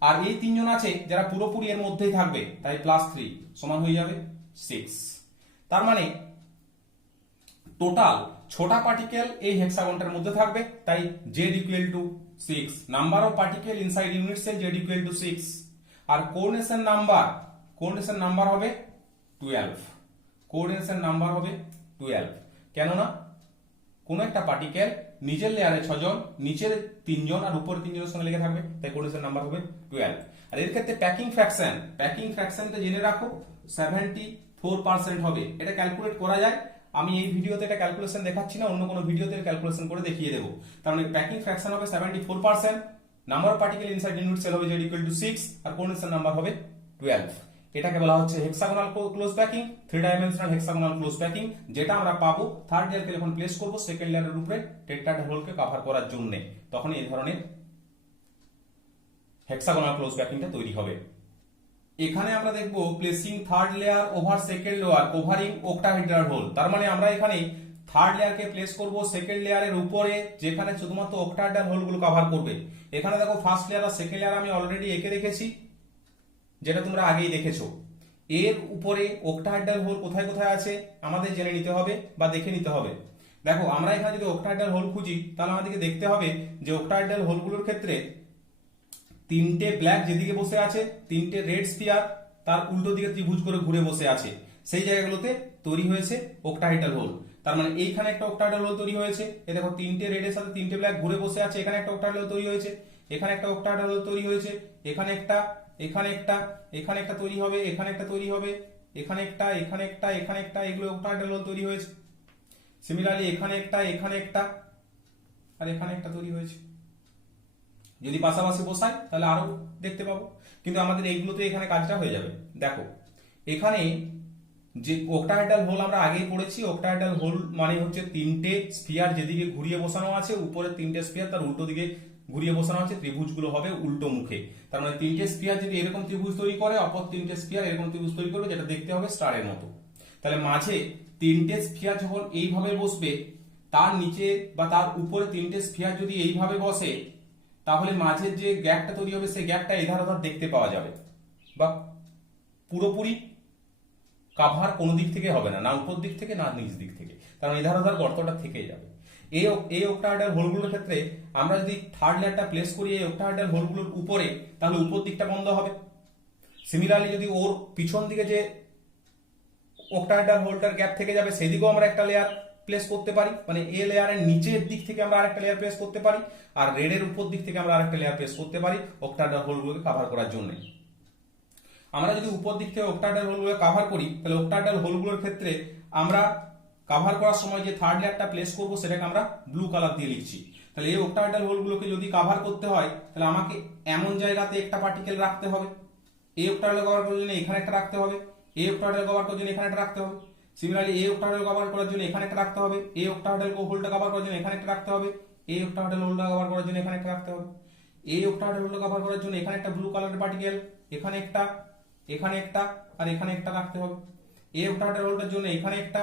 আর এই তিনজন আছে যারা পুরোপুরি এর মধ্যেই থাকবে, তাই +3 সমান হয়ে যাবে 6। তার মানে টোটাল 6টা পার্টিকেল এই হেক্সাগনটার মধ্যে থাকবে, তাই z = 6, number of particle inside unit cell z = 6, আর কোঅর্ডিনেশন নাম্বার হবে 12, কোঅর্ডিনেশন নাম্বার হবে 12। কেননা কোন একটা পার্টিকেল নিচের লেয়ারে 6 জন, নিচের 3 জন আর উপরে 3 জনের সঙ্গে লেগে থাকবে, তাই কোঅর্ডিনেশন নাম্বার হবে 12। আর এর ক্ষেত্রে প্যাকিং ফ্র্যাকশনটা জেনে রাখো 74% হবে। এটা ক্যালকুলেট করা যায়, আমি এই ভিডিওতে এটা ক্যালকুলেশন দেখাচ্ছি না, অন্য কোনো ভিডিওতে ক্যালকুলেশন করে দেখিয়ে দেবো। তার মানে প্যাকিং ফ্র্যাকশন হবে 74%, number of particle inside unit cell হবে z = 6, আর কোঅর্ডিনেশন নাম্বার হবে 12। এটাকে বলা হচ্ছে hexagonal close packing, 3 dimensional hexagonal close packing, যেটা আমরা পাবো থার্ড লেয়ারকে যখন প্লেস করব সেকেন্ড লেয়ারের উপরে টেট্রাহেড্রলকে কভার করার জন্য, তখন এই ধরনের হেক্সাগোনাল ক্লোজ প্যাকিংটা তৈরি হবে। এখানে আমরা দেখব placing third layer over second layer covering octahedral hole. তার মানে আমরা এখানে থার্ড লেয়ারকে প্লেস করব সেকেন্ড লেয়ারের উপরে, যেখানে শুধুমাত্র অক্টাহেড্রাল হোলগুলো কভার করবে। এখানে দেখো ফার্স্ট লেয়ার আর সেকেন্ড লেয়ার আমি অলরেডি এঁকে রেখেছি, যেটা তোমরা আগেই দেখেছো। এর উপরে অক্টাহেড্রাল হোল কোথায় কোথায় আছে আমাদের জেনে নিতে হবে বা দেখে নিতে হবে। দেখো আমরা এখানে যদি অক্টাহেড্রাল হোল খুঁজি, তাহলে আমাদেরকে দেখতে হবে যে অক্টাহেড্রাল হোলগুলোর ক্ষেত্রে 3টে ব্ল্যাক যেদিকে বসে আছে, 3টে রেড স্ফিয়ার তার উল্টো দিকে ত্রিভুজ করে ঘুরে বসে আছে, সেই জায়গাগুলোতে তৈরি হয়েছে অক্টাহেড্রাল হোল। তার মানে এইখানে একটা অক্টাহেড্রাল হোল তৈরি হয়েছে, এই দেখো 3টে রেডের সাথে 3টে ব্ল্যাক ঘুরে বসে আছে, এখানে একটা অক্টাহেড্রাল হোল তৈরি হয়েছে, এখানে একটা অক্টাহেড্রাল হোল তৈরি হয়েছে, এখানে একটা, এখানে একটা, এখানে একটা তৈরি হবে, এখানে একটা তৈরি হবে, এখানে একটা, এখানে একটা, এখানে একটা, এগুলো অক্টাহেড্রাল হোল তৈরি হয়েছে। সিমিলারলি এখানে একটা, এখানে একটা আর এখানে একটা তৈরি হয়েছে। যদি পাশাপাশি বসাই তাহলে আরো দেখতে পাবো, কিন্তু আমাদের এইগুলোতে এখানে কাজটা হয়ে যাবে। দেখো এখানে যে অক্টাহেড্রাল হোল আমরা আগেই পড়েছি, অক্টাহেড্রাল হোল মানে হচ্ছে 3টে স্ফিয়ার যেদিকে ঘুরিয়ে বসানো আছে, উপরে 3টে স্ফিয়ার তার উল্টো দিকে ঘুরিয়ে বসানো আছে, ত্রিভুজগুলো হবে উল্টো মুখে। তার মানে 3টে স্ফিয়ার যদি এরকম ত্রিভুজ তৈরি করে, অপর 3টে স্ফিয়ার এরকম ত্রিভুজ তৈরি করবে, যেটা দেখতে হবে স্টারের মতো। তাহলে মাঝে 3টে স্ফিয়ার যখন এইভাবে বসবে, তার নিচে বা তার উপরে 3টে স্ফিয়ার যদি এইভাবে বসে, তাহলে মাঝের যে গ্যাপটা তৈরি হবে সেই গ্যাপটা এধার ওধার দেখতে পাওয়া যাবে, বা পুরোপুরি কাভার কোনো দিক থেকে হবে না, না উপর দিক থেকে না নিচ দিক থেকে, কারণ এধার ওধার গর্তটা থেকেই যাবে। এই অক্টাহেড্রাল হোলগুলোর ক্ষেত্রে আমরা যদি থার্ড লেয়ারটা প্লেস করি এই অক্টাহেড্রাল হোলগুলোর উপরে, তাহলে উপর দিকটা বন্ধ হবে। সিমিলারলি যদি ওর পিছন দিকে যে অক্টাহেড্রাল হোলটার গ্যাপ থেকে যাবে, সেদিকেও আমরা একটা লেয়ার প্লেস করতে পারি, মানে এ লেয়ারের নিচের দিক থেকে আমরা আরেকটা লেয়ার প্লেস করতে পারি, আর রেডের উপর দিক থেকে আমরা আরেকটা লেয়ার প্লেস করতে পারি অক্টাহেড্রাল হোলগুলোকে কভার করার জন্য। আমরা যদি উপর দিক থেকে অক্টাহেড্রাল হোলগুলোকে কভার করি, তাহলে অক্টাহেড্রাল হোলগুলোর ক্ষেত্রে আমরা কভার করার সময় যে থার্ড লেয়ারটা প্লেস করব সেটাকে আমরা ব্লু কালার দিয়ে লিখছি। তাহলে এই অক্টাহেড্রাল হোলগুলোকে যদি কভার করতে হয়, তাহলে আমাকে এমন জায়গাতে একটা পার্টিকেল রাখতে হবে, এই অক্টাহেড্রাল কভার করার জন্য এখানে একটা রাখতে হবে, এই অক্টাহেড্রাল কভার করার জন্য এখানে একটা রাখতে হবে, সিমিলারলি এই অক্টাহেড্রাল কভার করার জন্য এখানে একটা রাখতে হবে, এই অক্টাহেড্রাল হোলটা কভার করার জন্য এখানে একটা রাখতে হবে, এই অক্টাহেড্রাল হোলটা কভার করার জন্য এখানে একটা রাখতে হবে, এই অক্টাহেড্রাল হোলটা কভার করার জন্য এখানে একটা ব্লু কালারের পার্টিকেল, এখানে একটা, এখানে একটা আর এখানে একটা রাখতে হবে, এই অক্টাহেড্রাল হোলটার জন্য এখানে একটা,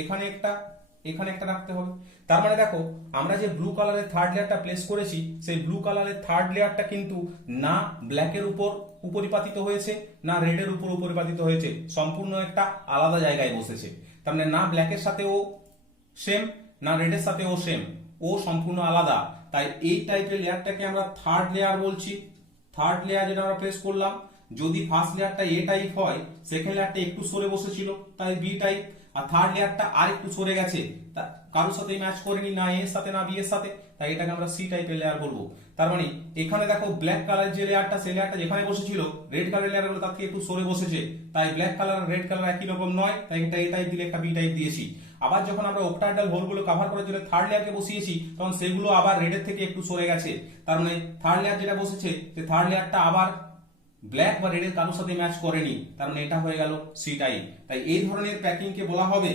এখানে একটা, এখানে একটা রাখতে হবে। তার মানে দেখো আমরা যে ব্লু কালারের থার্ড লেয়ারটা প্লেস করেছি, সেই ব্লু কালারের থার্ড লেয়ারটা কিন্তু না ব্ল্যাকের উপর উপরিপাতিত হয়েছে, না রেডের উপর উপরিপাতিত হয়েছে, সম্পূর্ণ একটা আলাদা জায়গায় বসেছে। তার মানে না ব্ল্যাকের সাথে ও সেম, না রেডের সাথে ও সেম, ও সম্পূর্ণ আলাদা। তাই এই টাইপের লেয়ারটাকে আমরা থার্ড লেয়ার বলছি। থার্ড লেয়ার যেটা আমরা প্লেস করলাম, যদি ফার্স্ট লেয়ারটা এ টাইপ হয়, সেকেন্ড লেয়ারটা একটু সরে বসেছিল তাই বি টাইপ, আর থার্ড লেয়ারটা আর একটু সরে গেছে, কারোর সাথে ম্যাচ করেনি, না এর সাথে না বি এর সাথে, তাই এটাকে আমরা সি টাইপের লেয়ার বলবো। তার মানে এখানে দেখো ব্ল্যাক কালার যে লেয়ারটা, সেই লেয়ারটা যেখানে বসেছিল রেড কালার লেয়ার গুলো তার থেকে একটু সরে বসেছে, তাই ব্ল্যাক কালার রেড কালার একই রকম নয়, তাই এটা এ টাইপ দিলে একটা বি টাইপ দিয়েছি। আবার যখন আমরা অক্টাহেড্রাল হোলগুলো কভার করার জন্য থার্ড লেয়ারকে বসিয়েছি, তখন সেগুলো আবার রেডের থেকে একটু সরে গেছে, তার মানে থার্ড লেয়ার যেটা বসেছে সে থার্ড লেয়ারটা আবার ব্ল্যাক বা রেডের কারোর সাথে ম্যাচ করেনি, তার মানে এটা হয়ে গেল সি টাইপ। তাই এই ধরনের প্যাকিং কে বলা হবে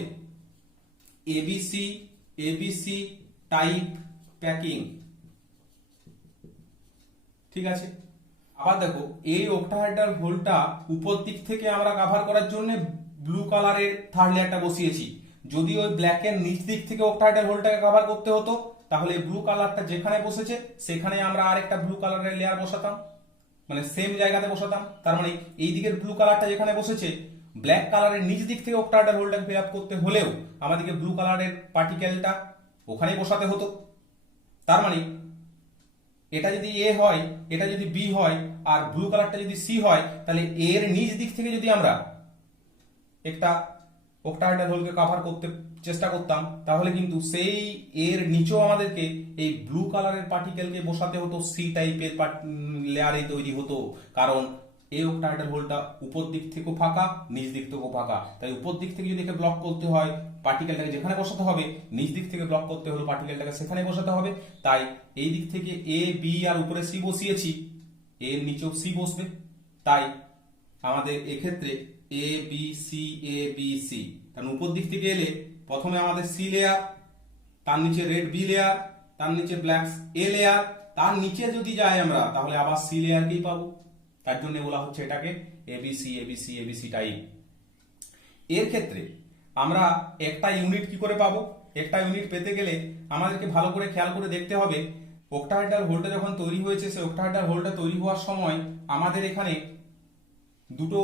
এবিসি এবিসি টাইপ প্যাকিং। ঠিক আছে, আবার দেখো এই অক্টাহেড্রাল হোলটা উপর দিক থেকে আমরা কভার করার জন্য ব্লু কালারের থার্ড লেয়ারটা বসিয়েছি। যদি ওই ব্ল্যাকের নিচ দিক থেকে অক্টাহেড্রাল হোলটাকে কভার করতে হতো, তাহলে ব্লু কালারটা যেখানে বসেছে সেখানে আমরা আরেকটা ব্লু কালারের লেয়ার বসাতাম, মানে সেম জায়গাতে বসাতাম। তার মানে এই দিকের ব্লু কালারটা যেখানে বসেছে, ব্ল্যাক কালারের নিচ দিক থেকে অক্টাহেড্রাল হোলটাকে ফিল আপ করতে হলেও আমাদেরকে ব্লু কালারের পার্টিকেলটা ওখানেই বসাতে হতো। তার মানে এটা যদি এ হয়, এটা যদি বি হয়, আর ব্লু কালারটা যদি সি হয়, তাহলে এর নিচ দিক থেকে যদি আমরা একটা অক্টাহেড্রাল হোলকে কভার করতে চেষ্টা করতাম, তাহলে কিন্তু সেই এর নিচেও আমাদেরকে এই ব্লু কালারের পার্টিকেলকে বসাতে হতো, সি টাইপের লেয়ারে তৈরি হতো। কারণ এই অক্টাহেড্রাল হোলটা উপর দিক থেকেও ফাঁকা, নিচ দিক থেকেও ফাঁকা, তাই উপর দিক থেকে যদি ব্লক করতে হয় পার্টিকেলটাকে যেখানে বসাতে হবে, নিচ দিক থেকে ব্লক করতে হলো পার্টিকেলটাকে সেখানে বসাতে হবে। তাই এই দিক থেকে এ বি আর উপরে সি বসিয়েছি, এর নিচেও সি বসবে। তাই আমাদের এক্ষেত্রে A B C A B C, কারণ উপর দিক থেকে এলে প্রথমে আমাদের সি লেয়ার, তার নিচে রেড বি লেয়ার, তার নিচে ব্ল্যাক এ লেয়ার, তার নিচে যদি যাই আমরা তাহলে আবার সি লেয়ারকেই পাবো। তার জন্য বলা হচ্ছে এটাকে এবিসি এবিসি এবিসি টাইপ। এর ক্ষেত্রে আমরা একটা ইউনিট কি করে পাবো? একটা ইউনিট পেতে গেলে আমাদেরকে ভালো করে খেয়াল করে দেখতে হবে অক্টাহেড্রাল হোলটা যখন তৈরি হয়েছে, সেই অক্টাহেড্রাল হোলটা তৈরি হওয়ার সময় আমাদের এখানে দুটো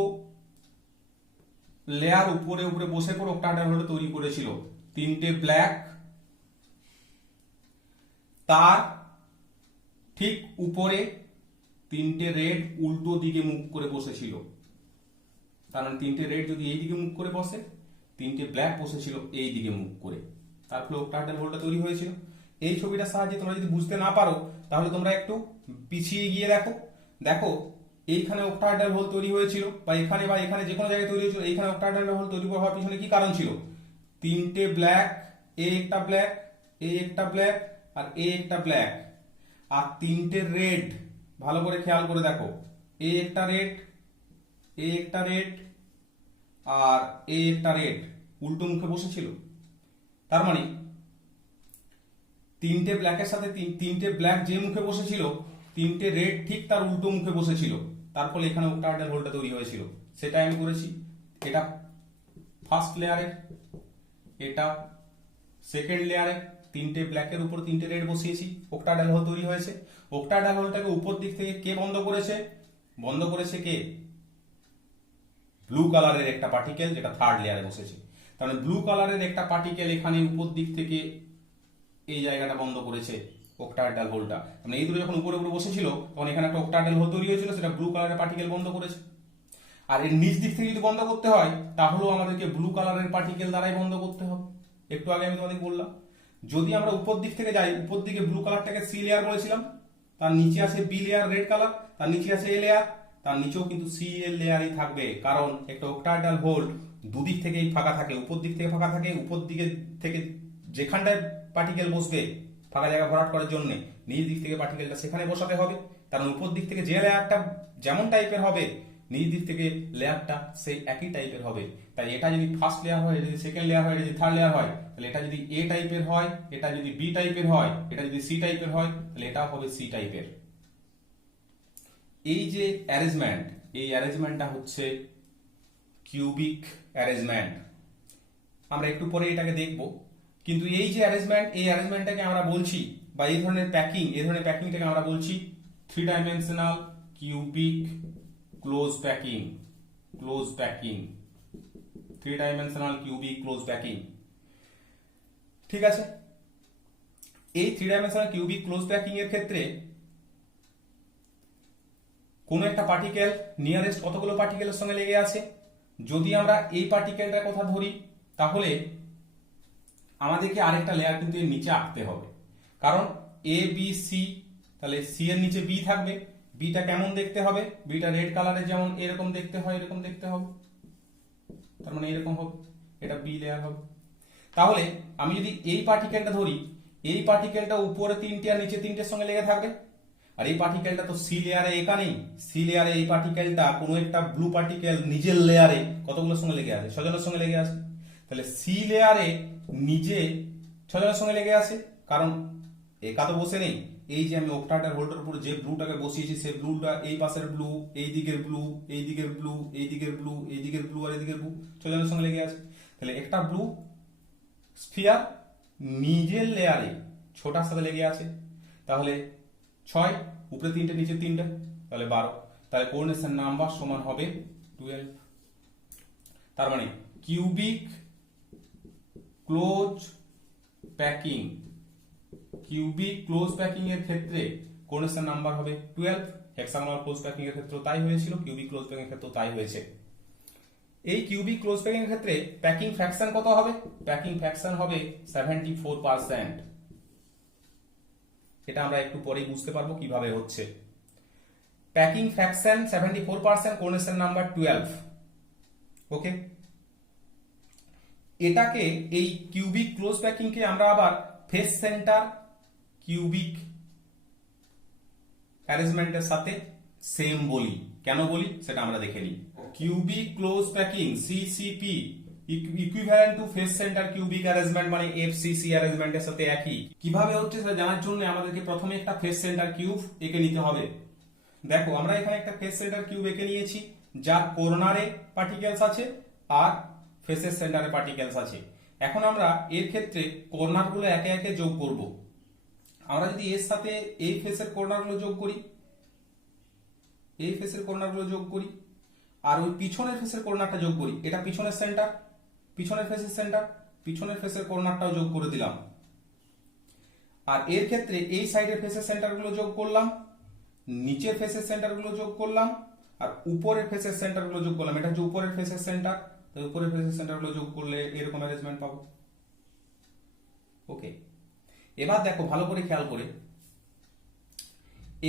লেয়ার উপরে উপরে বসে করে অক্টাহেড্রাল হোলটা তৈরি করেছিল। তিনটে ব্ল্যাক, তার ঠিক উপরে তিনটে রেড উল্টো দিকে মুখ করে বসেছিল। তার মানে তিনটে রেড যদি এই দিকে মুখ করে বসে, তিনটে ব্ল্যাক বসেছিল এই দিকে মুখ করে, তার ফলে অক্টাহেড্রাল হোলটা তৈরি হয়েছিল। এই ছবিটার সাহায্যে তোমরা যদি বুঝতে না পারো, তাহলে তোমরা একটু পিছিয়ে গিয়ে দেখো। দেখো এইখানে অক্টাহেড্রাল হোল তৈরি হয়েছিল, বা এখানে যে কোনো জায়গায় তৈরি হয়েছিল। এইখানে অক্টাহেড্রাল হোল তৈরি হওয়ার পিছনে কি কারণ ছিল? তিনটে ব্ল্যাক, এ একটা ব্ল্যাক, এ একটা ব্ল্যাক, আর এ একটা ব্ল্যাক, আর তিনটে রেড। ভালো করে খেয়াল করে দেখো, এ একটা রেড, এ একটা রেড, আর এ একটা রেড উল্টো মুখে বসেছিল। তার মানে তিনটে ব্ল্যাকের সাথে তিনটে ব্ল্যাক যে মুখে বসেছিল, তিনটে রেড ঠিক তার উল্টো মুখে বসেছিল, তার ফলে এখানে অক্টাহেড্রাল হোলটা তৈরি হয়েছিল। সেটাই আমি করেছি। এটা ফার্স্ট লেয়ারে, এটা সেকেন্ড লেয়ারে, তিনটে ব্ল্যাকের উপর তিনটে রেড বসিয়েছি, অক্টাহেড্রাল হোল তৈরি হয়েছে। অক্টাহেড্রাল হোলটাকে উপর দিক থেকে কে বন্ধ করেছে? বন্ধ করেছে কে? ব্লু কালারের একটা পার্টিকেল, যেটা থার্ড লেয়ারে বসেছে। তাহলে ব্লু কালারের একটা পার্টিকেল এখানে উপর দিক থেকে এই জায়গাটা বন্ধ করেছে অক্টাহেড্রাল হোলটা। মানে এই দুটো যখন উপরে উপরে বসেছিল, তখন এখানে একটা অক্টাহেড্রাল হোল তৈরি হয়েছিল, সেটা ব্লু কালারের পার্টিকেল বন্ধ করেছে। আর এর নিচ দিক থেকে যদি বন্ধ করতে হয়, তাহলেও আমাদেরকে ব্লু কালারের পার্টিকেল দ্বারাই বন্ধ করতে হবে। একটু আগে আমি তোমাদের বললাম, যদি আমরা উপর দিক থেকে যাই, উপর দিকে ব্লু কালারটাকে সি লেয়ার বলেছিলাম, তার নিচে আছে বি লেয়ার রেড কালার, তার নিচে আছে এ লেয়ার, তার নিচেও কিন্তু সি এর লেয়ারই থাকবে। কারণ একটা অক্টাহেড্রাল হোল দুদিক থেকেই ফাঁকা থাকে, উপর দিক থেকে ফাঁকা থাকে, উপর দিকে থেকে যেখানটায় পার্টিকেল বসবে ফাঁকা জায়গা ভরাট করার জন্য, নিচ দিক থেকে পার্টিকেলটা সেখানে বসাতে হবে। কারণ উপর দিক থেকে যে লেয়ারটা যেমন টাইপের হবে, নিচ দিক থেকে লেয়ারটা সেই একই টাইপের হবে। তাই এটা যদি ফার্স্ট লেয়ার হয়, যদি সেকেন্ড লেয়ার হয়, যদি থার্ড লেয়ার হয়, তাহলে এটা যদি এ টাইপের হয়, এটা যদি বি টাইপের হয়, এটা যদি সি টাইপের হয়, তাহলে এটাও হবে সি টাইপের। এই যে অ্যারেঞ্জমেন্ট, এই অ্যারেঞ্জমেন্টটা হচ্ছে কিউবিক অ্যারেঞ্জমেন্ট। আমরা একটু পরে এটাকে দেখব। কিন্তু এই যে অ্যারেঞ্জমেন্ট, এই অ্যারেঞ্জমেন্টটাকে আমরা বলছি, বা এই ধরনের প্যাকিং, এই ধরনের প্যাকিংটাকে আমরা বলছি three dimensional cubic close packing. Close packing, three dimensional cubic close packing. ঠিক আছে, এই three dimensional cubic close packing এর ক্ষেত্রে কোনো একটা পার্টিকেল নিয়ারেস্ট কতগুলো পার্টিকেলের সঙ্গে লেগে আছে। যদি আমরা এই পার্টিকেলটার কথা ধরি তাহলে আমাদেরকে আরেকটা লেয়ার কিন্তু এর নিচে আঁকতে হবে, কারণ এ বি সি, তাহলে সি এর নিচে বি থাকবে। বিটা কেমন দেখতে হবে? বিটা রেড কালারে যেমন এরকম দেখতে হয়, এরকম দেখতে হবে, তার মানে এরকম হবে, এটা বি লেয়ার হবে। তাহলে আমি যদি এই পার্টিকেলটা ধরি, এই পার্টিকেলটা উপরে তিনটে আর নিচে তিনটের সঙ্গে লেগে থাকবে। আর এই পার্টিকেলটা তো সি লেয়ারে একা নেই, সি লেয়ারে এই পার্টিকেলটা কোনো একটা ব্লু পার্টিকেল নিজের লেয়ারে কতগুলোর সঙ্গে লেগে আছে? 6 জনের সঙ্গে লেগে আছে। তাহলে সি লেয়ারে নিজে 6 জনের সঙ্গে লেগে আছে, কারণ একা তো বসে নেই। এই যে আমি অক্টাটার হোল্ডার উপরে যে ব্লুটাকে বসিয়েছি, সেই ব্লুটা এই পাশের ব্লু, এই দিকের ব্লু, এই দিকের ব্লু, এই দিকের ব্লু, এই দিকের ব্লু আর এই দিকের ব্লু 6 জনের সঙ্গে লেগে আছে। তাহলে একটা ব্লু স্ফিয়ার নিজের লেয়ারে ছোটার সাথে লেগে আছে। তাহলে 6, উপরে 3টে নিচে 3টে, তাহলে 12। তাহলে কোঅর্ডিনেশন নাম্বার সমান হবে 12। তার মানে cubic close packing, cubic close packing এর ক্ষেত্রে কোঅর্ডিনেশন নাম্বার হবে 12। হেক্সাগোনাল ক্লোজ প্যাকিং এর ক্ষেত্রে তাই হয়েছিল, কিউবিক ক্লোজ প্যাকিং এর ক্ষেত্রে তাই হয়েছে। এই কিউবিক ক্লোজ প্যাকিং এর ক্ষেত্রে প্যাকিং ফ্র্যাকশন কত হবে? প্যাকিং ফ্র্যাকশন হবে 74%। এটা আমরা একটু পরেই বুঝতে পারবো কিভাবে হচ্ছে। Packing fraction 74%, coordination number 12। ওকে, এটাকে এই কিউবিক ক্লোজ প্যাকিং কে আমরা আবার ফেস সেন্টার কিউবিক অ্যারেঞ্জমেন্টের সাথে সেম বলি। কেন বলি সেটা আমরা দেখে নিই। Cubic close packing CCP equivalent to face centre cubic arrangement, মানে এফসিসি অ্যারেঞ্জমেন্টের সাথে একই। কিভাবে হচ্ছে সেটা জানার জন্য আমাদেরকে প্রথমে একটা ফেস সেন্টার কিউব এঁকে নিতে হবে। দেখো আমরা এখানে একটা ফেস সেন্টার কিউব এঁকে নিয়েছি, যার কর্নারে পার্টিকেলস আছে আর ফেসের সেন্টারে পার্টিকেলস আছে। এখন আমরা এর ক্ষেত্রে কর্নারগুলো একে একে যোগ করব। আমরা যদি এর সাথে এই ফেসের কর্নারগুলো যোগ করি, এই ফেসের কর্নারগুলো যোগ করি, আর ওই পিছনের ফেসের কর্নারটা যোগ করি, এটা পিছনের সেন্টার, পিছনের ফেসের সেন্টার, পিছনের ফেসের কর্নারটাও যোগ করে দিলাম। আর এর ক্ষেত্রে এই সাইডের ফেসের সেন্টারগুলো যোগ করলাম, নিচের ফেসের সেন্টারগুলো যোগ করলাম, আর উপরের ফেসের সেন্টারগুলো যোগ করলাম। এটা হচ্ছে উপরের ফেসের সেন্টার, তো উপরের ফেসের সেন্টারগুলো যোগ করলে এরকম অ্যারেঞ্জমেন্ট পাবো। ওকে, এবার দেখো ভালো করে খেয়াল করে,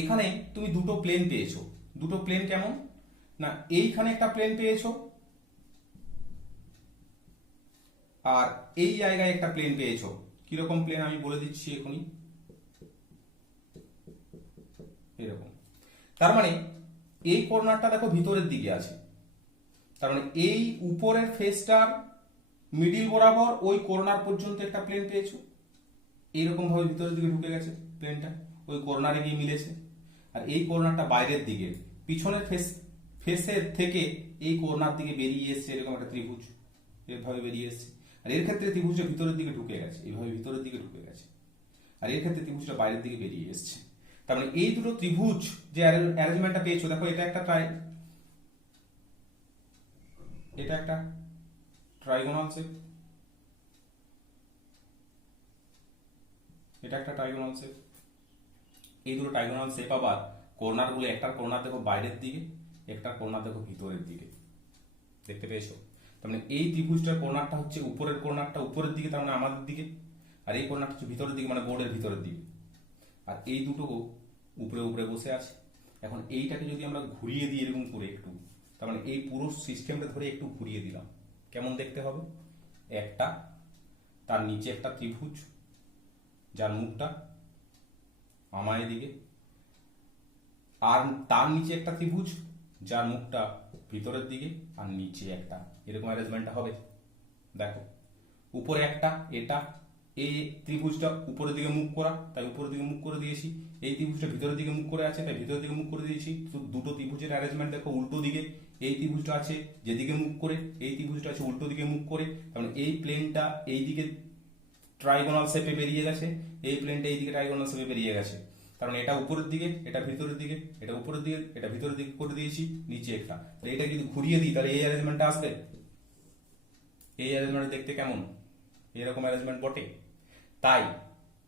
এখানে তুমি দুটো প্লেন পেয়েছো। দুটো প্লেন কেমন না, এইখানে একটা প্লেন পেয়েছো আর এই জায়গায় একটা প্লেন পেয়েছো। কিরকম প্লেন আমি বলে দিচ্ছি এখনই, এরকম। তার মানে এই কর্নারটা দেখো ভিতরের দিকে আছে, তার মানে এই উপরের ফেসটার মিডিল বরাবর ওই কর্নার পর্যন্ত একটা প্লেন পেয়েছো। এইরকম ভাবে ভিতরের দিকে ঢুকে গেছে প্লেনটা, ওই কর্নারে গিয়ে মিলেছে। আর এই কর্নারটা বাইরের দিকে, পিছনের ফেসের থেকে এই কর্নার দিকে বেরিয়ে এসছে, এরকম একটা ত্রিভুজ এভাবে বেরিয়ে এসছে। আর এর ক্ষেত্রে ত্রিভুজটা ভিতরের দিকে ঢুকে গেছে, এইভাবে ভিতরের দিকে ঢুকে গেছে। আর এর ক্ষেত্রে ত্রিভুজটা বাইরের দিকে বেরিয়ে এসছে। তার মানে এই দুটো ত্রিভুজ যে অ্যারেঞ্জমেন্টটা পেয়েছো, দেখো এটা একটা ট্রাইগোনাল শেপ, এটা একটা ট্রাইগোনাল শেপ। এই দুটো ট্রাইগোনাল শেপ আবার কর্নার গুলো, একটা কর্নার দেখো বাইরের দিকে, একটা কর্নার দেখো ভিতরের দিকে, দেখতে পেয়েছো? তার মানে এই ত্রিভুজটার কর্নারটা হচ্ছে উপরের কর্নারটা উপরের দিকে, তার মানে আমাদের দিকে, আর এই কর্নারটা হচ্ছে ভিতরের দিকে, মানে বোর্ডের ভিতরের দিকে। আর এই দুটো উপরে উপরে বসে আছে। এখন এইটাকে যদি আমরা ঘুরিয়ে দিই এরকম করে একটু, তার মানে এই পুরো সিস্টেমটা ধরে একটু ঘুরিয়ে দিলাম, কেমন দেখতে হবে? একটা, তার নিচে একটা ত্রিভুজ যার মুখটা আমার দিকে, আর তার নিচে একটা ত্রিভুজ যার মুখটা ভিতরের দিকে, আর নিচে একটা, এরকম অ্যারেঞ্জমেন্টটা হবে। দেখো উপরে একটা, এটা এই ত্রিভুজটা উপরের দিকে মুখ করা, তাই উপরের দিকে মুখ করে দিয়েছি। এই ত্রিভুজটা ভিতরের দিকে মুখ করে আছে, তাই ভিতরের দিকে মুখ করে দিয়েছি। তো দুটো ত্রিভুজের অ্যারেঞ্জমেন্ট দেখো উল্টো দিকে, এই ত্রিভুজটা আছে যেদিকে মুখ করে, এই ত্রিভুজটা আছে উল্টো দিকে মুখ করে। তার মানে এই প্লেনটা এই দিকে ট্রাইগোনাল শেপে বেরিয়ে গেছে, এই প্লেনটা এই দিকে ট্রাইগোনাল শেপে বেরিয়ে গেছে। কারণ এটা উপরের দিকে, এটা ভিতরের দিকে, এটা উপরের দিকে, এটা ভিতরের দিকে করে দিয়েছি, নিচে একটা। এটা যদি ঘুরিয়ে দিই তাহলে এই অ্যারেঞ্জমেন্টটা আসবে। এই অ্যারেঞ্জমেন্ট দেখতে কেমন? এরকম অ্যারেঞ্জমেন্ট বটে। তাই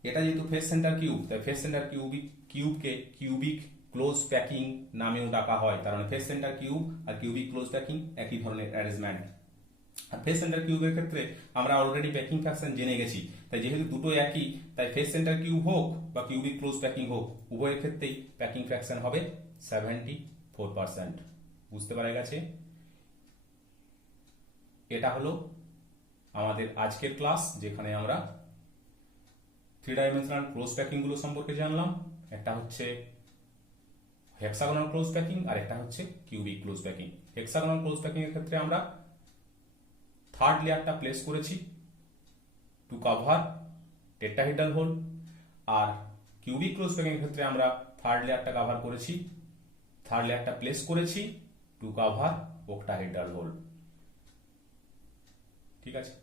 এটা যেহেতু ফেস সেন্টার কিউব, তাই ফেস সেন্টার কিউবকে কিউবিক ক্লোজ প্যাকিং নামেও ডাকা হয়, তার মানে ফেস সেন্টার কিউব আর কিউবিক ক্লোজ প্যাকিং একই ধরনের অ্যারেঞ্জমেন্ট। আর ফেস সেন্টার কিউবের ক্ষেত্রে আমরা অলরেডি প্যাকিং ফ্র্যাকশন জেনে গেছি, তাই যেহেতু দুটো একই, তাই ফেস সেন্টার কিউব হোক বা কিউবিক ক্লোজ প্যাকিং হোক, উভয়ের ক্ষেত্রেই প্যাকিং ফ্র্যাকশন হবে 74%। বুঝতে পারা গেছে? এটা হলো আমাদের আজকের ক্লাস, যেখানে আমরা 3 ডাইমেনশনাল ক্লোজ প্যাকিং গুলো সম্পর্কে জানলাম। একটা হচ্ছে হেক্সাগোনাল ক্লোজ প্যাকিং আর একটা হচ্ছে cubic close packing. Hexagonal close packing এর ক্ষেত্রে আমরা থার্ড লেয়ারটা প্লেস করেছি to cover tetrahedral whole, R cubic close packing এর ক্ষেত্রে আমরা থার্ড লেয়ারটা কভার করেছি, থার্ড লেয়ারটা প্লেস করেছি টু কভার অক্টাহেড্রাল হোল। ঠিক আছে।